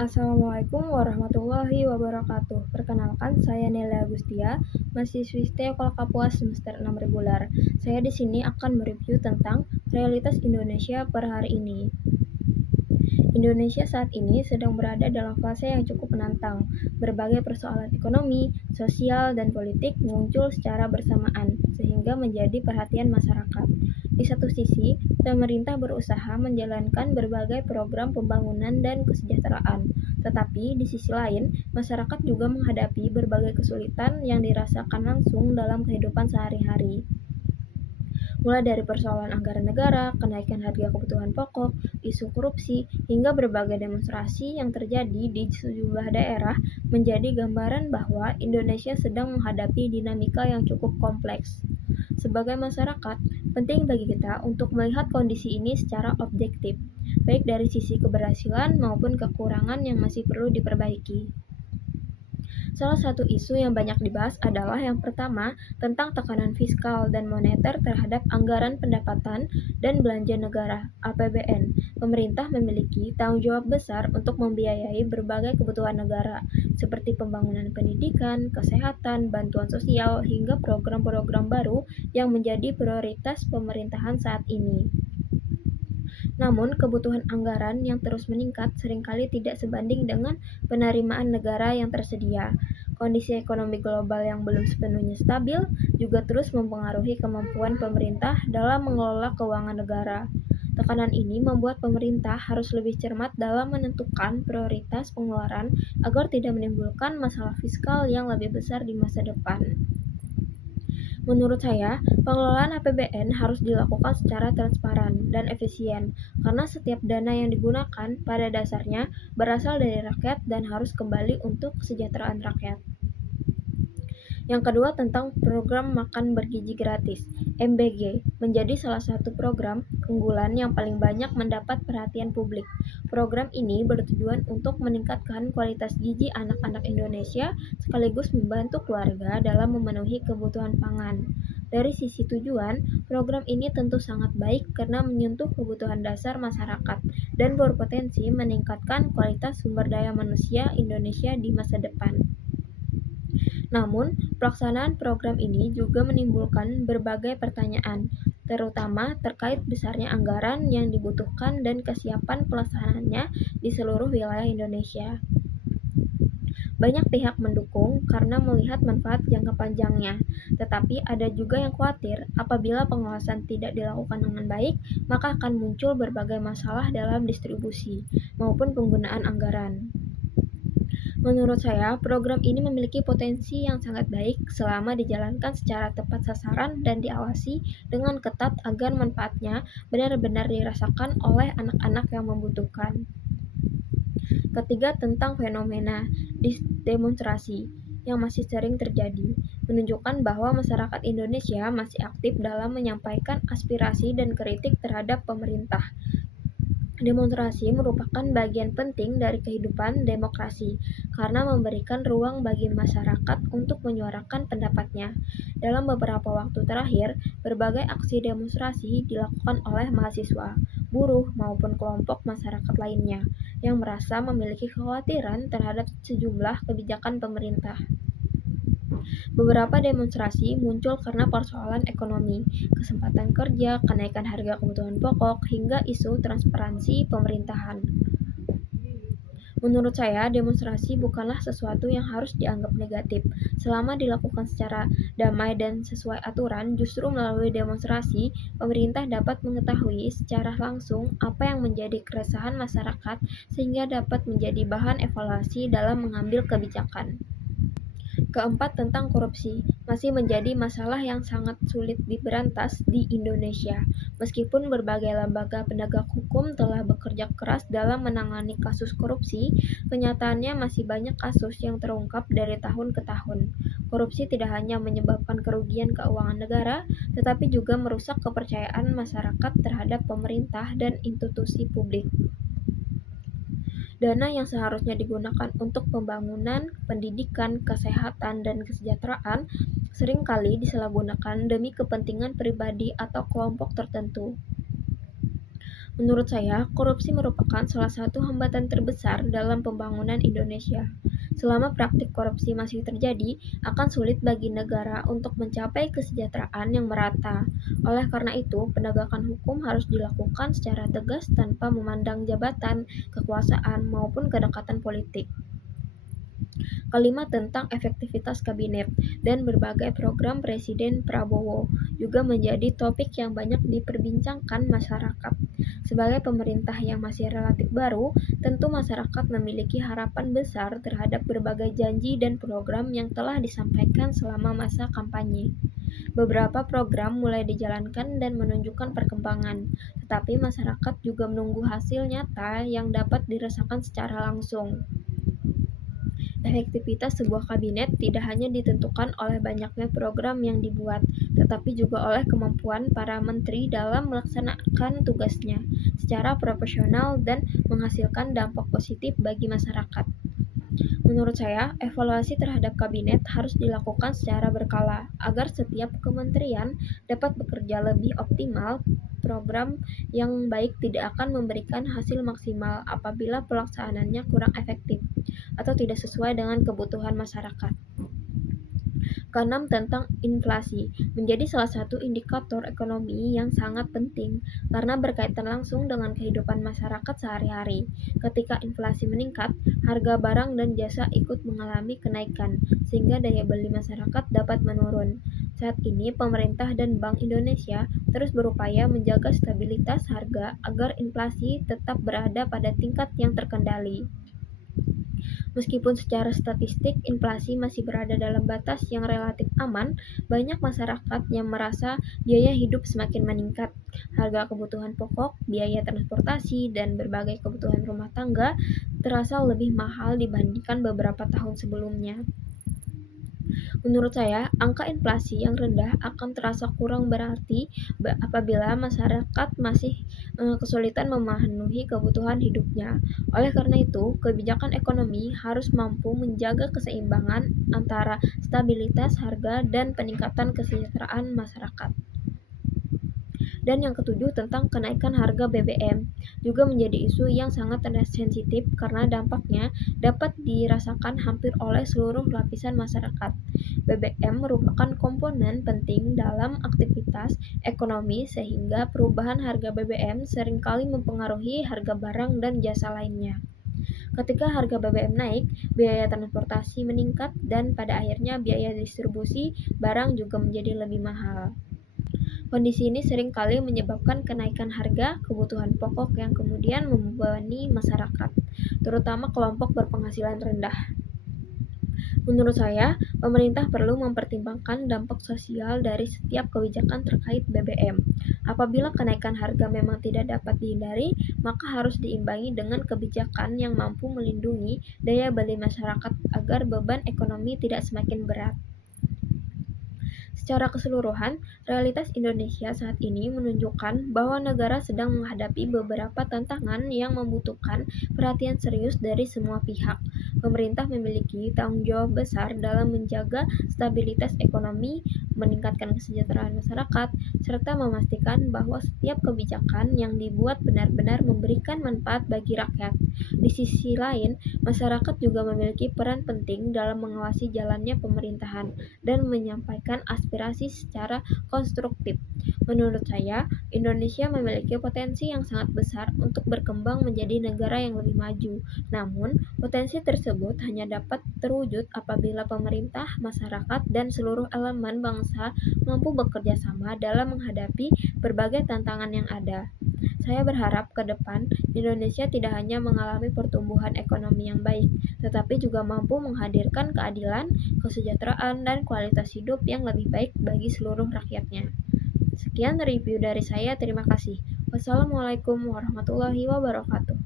Assalamualaikum warahmatullahi wabarakatuh. Perkenalkan, saya Nelia Agustia, mahasiswi STEM Kapuas semester 6 reguler. Saya di sini akan mereview tentang realitas Indonesia per hari ini. Indonesia saat ini sedang berada dalam fase yang cukup menantang. Berbagai persoalan ekonomi, sosial, dan politik muncul secara bersamaan, sehingga menjadi perhatian masyarakat. Di satu sisi, pemerintah berusaha menjalankan berbagai program pembangunan dan kesejahteraan, tetapi di sisi lain, masyarakat juga menghadapi berbagai kesulitan yang dirasakan langsung dalam kehidupan sehari-hari. Mulai dari persoalan anggaran negara, kenaikan harga kebutuhan pokok, isu korupsi, hingga berbagai demonstrasi yang terjadi di sejumlah daerah menjadi gambaran bahwa Indonesia sedang menghadapi dinamika yang cukup kompleks. Sebagai masyarakat, penting bagi kita untuk melihat kondisi ini secara objektif, baik dari sisi keberhasilan maupun kekurangan yang masih perlu diperbaiki. Salah satu isu yang banyak dibahas adalah yang pertama tentang tekanan fiskal dan moneter terhadap anggaran pendapatan dan belanja negara (APBN). Pemerintah memiliki tanggung jawab besar untuk membiayai berbagai kebutuhan negara, seperti pembangunan pendidikan, kesehatan, bantuan sosial, hingga program-program baru yang menjadi prioritas pemerintahan saat ini. Namun, kebutuhan anggaran yang terus meningkat seringkali tidak sebanding dengan penerimaan negara yang tersedia. Kondisi ekonomi global yang belum sepenuhnya stabil juga terus mempengaruhi kemampuan pemerintah dalam mengelola keuangan negara. Tekanan ini membuat pemerintah harus lebih cermat dalam menentukan prioritas pengeluaran agar tidak menimbulkan masalah fiskal yang lebih besar di masa depan. Menurut saya, pengelolaan APBN harus dilakukan secara transparan dan efisien, karena setiap dana yang digunakan pada dasarnya berasal dari rakyat dan harus kembali untuk kesejahteraan rakyat. Yang kedua tentang program makan bergizi gratis, MBG, menjadi salah satu program unggulan yang paling banyak mendapat perhatian publik. Program ini bertujuan untuk meningkatkan kualitas gizi anak-anak Indonesia sekaligus membantu keluarga dalam memenuhi kebutuhan pangan. Dari sisi tujuan, program ini tentu sangat baik karena menyentuh kebutuhan dasar masyarakat dan berpotensi meningkatkan kualitas sumber daya manusia Indonesia di masa depan. Namun, pelaksanaan program ini juga menimbulkan berbagai pertanyaan, terutama terkait besarnya anggaran yang dibutuhkan dan kesiapan pelaksanaannya di seluruh wilayah Indonesia. Banyak pihak mendukung karena melihat manfaat jangka panjangnya, tetapi ada juga yang khawatir apabila pengawasan tidak dilakukan dengan baik, maka akan muncul berbagai masalah dalam distribusi maupun penggunaan anggaran. Menurut saya, program ini memiliki potensi yang sangat baik selama dijalankan secara tepat sasaran dan diawasi dengan ketat agar manfaatnya benar-benar dirasakan oleh anak-anak yang membutuhkan. Ketiga, tentang fenomena demonstrasi yang masih sering terjadi, menunjukkan bahwa masyarakat Indonesia masih aktif dalam menyampaikan aspirasi dan kritik terhadap pemerintah. Demonstrasi merupakan bagian penting dari kehidupan demokrasi karena memberikan ruang bagi masyarakat untuk menyuarakan pendapatnya. Dalam beberapa waktu terakhir, berbagai aksi demonstrasi dilakukan oleh mahasiswa, buruh, maupun kelompok masyarakat lainnya yang merasa memiliki kekhawatiran terhadap sejumlah kebijakan pemerintah. Beberapa demonstrasi muncul karena persoalan ekonomi, kesempatan kerja, kenaikan harga kebutuhan pokok, hingga isu transparansi pemerintahan. Menurut saya, demonstrasi bukanlah sesuatu yang harus dianggap negatif. Selama dilakukan secara damai dan sesuai aturan, justru melalui demonstrasi, pemerintah dapat mengetahui secara langsung apa yang menjadi keresahan masyarakat sehingga dapat menjadi bahan evaluasi dalam mengambil kebijakan. Keempat, tentang korupsi, masih menjadi masalah yang sangat sulit diberantas di Indonesia. Meskipun berbagai lembaga penegak hukum telah bekerja keras dalam menangani kasus korupsi, kenyataannya masih banyak kasus yang terungkap dari tahun ke tahun. Korupsi tidak hanya menyebabkan kerugian keuangan negara, tetapi juga merusak kepercayaan masyarakat terhadap pemerintah dan institusi publik. Dana yang seharusnya digunakan untuk pembangunan, pendidikan, kesehatan, dan kesejahteraan seringkali disalahgunakan demi kepentingan pribadi atau kelompok tertentu. Menurut saya, korupsi merupakan salah satu hambatan terbesar dalam pembangunan Indonesia. Selama praktik korupsi masih terjadi, akan sulit bagi negara untuk mencapai kesejahteraan yang merata. Oleh karena itu, penegakan hukum harus dilakukan secara tegas tanpa memandang jabatan, kekuasaan, maupun kedekatan politik. Kelima, tentang efektivitas kabinet dan berbagai program Presiden Prabowo juga menjadi topik yang banyak diperbincangkan masyarakat. Sebagai pemerintah yang masih relatif baru, tentu masyarakat memiliki harapan besar terhadap berbagai janji dan program yang telah disampaikan selama masa kampanye. Beberapa program mulai dijalankan dan menunjukkan perkembangan, tetapi masyarakat juga menunggu hasil nyata yang dapat dirasakan secara langsung. Efektivitas sebuah kabinet tidak hanya ditentukan oleh banyaknya program yang dibuat, tetapi juga oleh kemampuan para menteri dalam melaksanakan tugasnya secara profesional dan menghasilkan dampak positif bagi masyarakat. Menurut saya, evaluasi terhadap kabinet harus dilakukan secara berkala agar setiap kementerian dapat bekerja lebih optimal. Program yang baik tidak akan memberikan hasil maksimal apabila pelaksanaannya kurang efektif atau tidak sesuai dengan kebutuhan masyarakat. Keenam, tentang inflasi menjadi salah satu indikator ekonomi yang sangat penting karena berkaitan langsung dengan kehidupan masyarakat sehari-hari. Ketika inflasi meningkat, harga barang dan jasa ikut mengalami kenaikan sehingga daya beli masyarakat dapat menurun. Saat ini pemerintah dan Bank Indonesia terus berupaya menjaga stabilitas harga agar inflasi tetap berada pada tingkat yang terkendali. Meskipun secara statistik inflasi masih berada dalam batas yang relatif aman, banyak masyarakat yang merasa biaya hidup semakin meningkat. Harga kebutuhan pokok, biaya transportasi, dan berbagai kebutuhan rumah tangga terasa lebih mahal dibandingkan beberapa tahun sebelumnya. Menurut saya, angka inflasi yang rendah akan terasa kurang berarti apabila masyarakat masih kesulitan memenuhi kebutuhan hidupnya. Oleh karena itu, kebijakan ekonomi harus mampu menjaga keseimbangan antara stabilitas harga dan peningkatan kesejahteraan masyarakat. Dan yang ketujuh, tentang kenaikan harga BBM juga menjadi isu yang sangat sensitif karena dampaknya dapat dirasakan hampir oleh seluruh lapisan masyarakat. BBM merupakan komponen penting dalam aktivitas ekonomi sehingga perubahan harga BBM seringkali mempengaruhi harga barang dan jasa lainnya. Ketika harga BBM naik, biaya transportasi meningkat dan pada akhirnya biaya distribusi barang juga menjadi lebih mahal. Kondisi ini seringkali menyebabkan kenaikan harga kebutuhan pokok yang kemudian membebani masyarakat, terutama kelompok berpenghasilan rendah. Menurut saya, pemerintah perlu mempertimbangkan dampak sosial dari setiap kebijakan terkait BBM. Apabila kenaikan harga memang tidak dapat dihindari, maka harus diimbangi dengan kebijakan yang mampu melindungi daya beli masyarakat agar beban ekonomi tidak semakin berat. Secara keseluruhan, realitas Indonesia saat ini menunjukkan bahwa negara sedang menghadapi beberapa tantangan yang membutuhkan perhatian serius dari semua pihak. Pemerintah memiliki tanggung jawab besar dalam menjaga stabilitas ekonomi, meningkatkan kesejahteraan masyarakat, serta memastikan bahwa setiap kebijakan yang dibuat benar-benar memberikan manfaat bagi rakyat. Di sisi lain, masyarakat juga memiliki peran penting dalam mengawasi jalannya pemerintahan dan menyampaikan aspirasi secara konstruktif. Menurut saya, Indonesia memiliki potensi yang sangat besar untuk berkembang menjadi negara yang lebih maju. Namun, potensi tersebut hanya dapat terwujud apabila pemerintah, masyarakat, dan seluruh elemen bangsa mampu bekerja sama dalam menghadapi berbagai tantangan yang ada. Saya berharap ke depan Indonesia tidak hanya mengalami pertumbuhan ekonomi yang baik, tetapi juga mampu menghadirkan keadilan, kesejahteraan, dan kualitas hidup yang lebih baik bagi seluruh rakyatnya. Sekian review dari saya, terima kasih. Wassalamualaikum warahmatullahi wabarakatuh.